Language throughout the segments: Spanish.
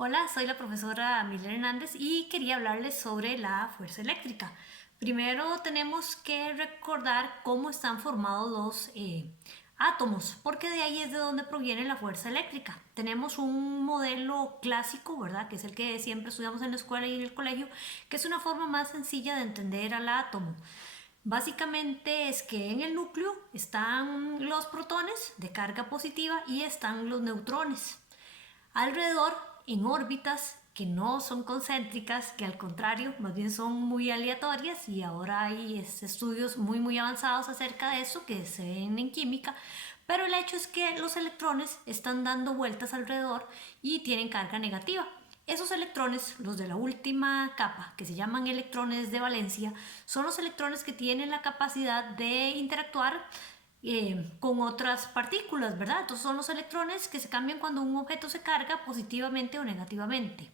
Hola, soy la profesora Miller Hernández y quería hablarles sobre la fuerza eléctrica. Primero tenemos que recordar cómo están formados los átomos, porque de ahí es de donde proviene la fuerza eléctrica. Tenemos un modelo clásico, ¿verdad? Que es el que siempre estudiamos en la escuela y en el colegio, que es una forma más sencilla de entender al átomo. Básicamente es que en el núcleo están los protones de carga positiva y están los neutrones. Alrededor, en órbitas que no son concéntricas, que al contrario, más bien son muy aleatorias, y ahora hay estudios muy avanzados acerca de eso que se ven en química, pero el hecho es que los electrones están dando vueltas alrededor y tienen carga negativa. Esos electrones, los de la última capa, que se llaman electrones de valencia, son los electrones que tienen la capacidad de interactuar con otras partículas, ¿verdad? Entonces son los electrones que se cambian cuando un objeto se carga positivamente o negativamente.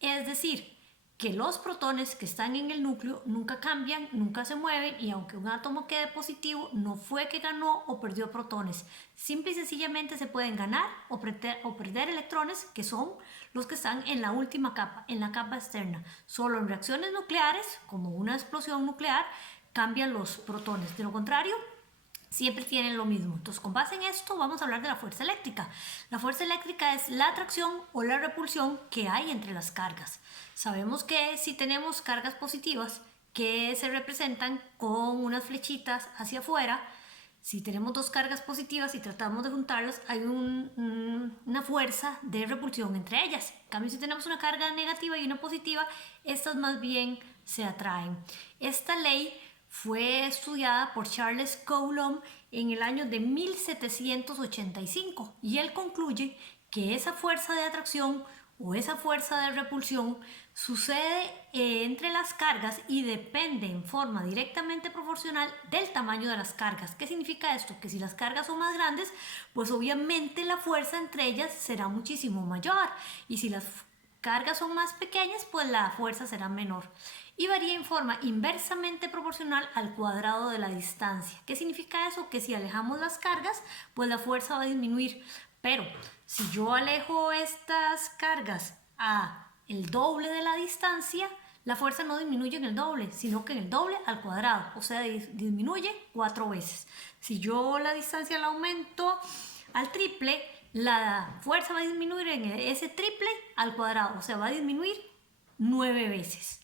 Es decir, que los protones que están en el núcleo nunca cambian, nunca se mueven, y aunque un átomo quede positivo, no fue que ganó o perdió protones. Simple y sencillamente se pueden ganar o perder electrones, que son los que están en la última capa, en la capa externa. Solo en reacciones nucleares, como una explosión nuclear, cambian los protones. De lo contrario, siempre tienen lo mismo. Entonces, con base en esto, vamos a hablar de la fuerza eléctrica. La fuerza eléctrica es la atracción o la repulsión que hay entre las cargas. Sabemos que si tenemos cargas positivas que se representan con unas flechitas hacia afuera, si tenemos dos cargas positivas y tratamos de juntarlas, hay una fuerza de repulsión entre ellas. En cambio, si tenemos una carga negativa y una positiva, estas más bien se atraen. Esta ley fue estudiada por Charles Coulomb en el año de 1785 y él concluye que esa fuerza de atracción o esa fuerza de repulsión sucede entre las cargas y depende en forma directamente proporcional del tamaño de las cargas. ¿Qué significa esto? Que si las cargas son más grandes, pues obviamente la fuerza entre ellas será muchísimo mayor, y si las cargas son más pequeñas, pues la fuerza será menor, y varía en forma inversamente proporcional al cuadrado de la distancia. ¿Qué significa eso? Que si alejamos las cargas, pues la fuerza va a disminuir, pero si yo alejo estas cargas a el doble de la distancia, la fuerza no disminuye en el doble, sino que en el doble al cuadrado, o sea, disminuye 4 veces. Si yo la distancia la aumento al triple, la fuerza va a disminuir en ese triple al cuadrado, o sea, va a disminuir 9 veces.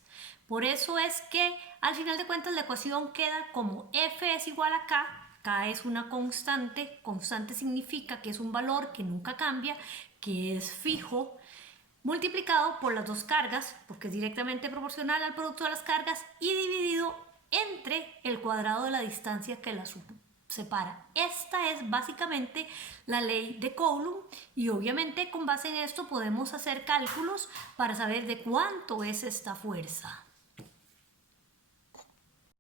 Por eso es que al final de cuentas la ecuación queda como F es igual a K. K es una constante. Constante significa que es un valor que nunca cambia, que es fijo, multiplicado por las dos cargas, porque es directamente proporcional al producto de las cargas, y dividido entre el cuadrado de la distancia que las separa. Esta es básicamente la ley de Coulomb, y obviamente con base en esto podemos hacer cálculos para saber de cuánto es esta fuerza.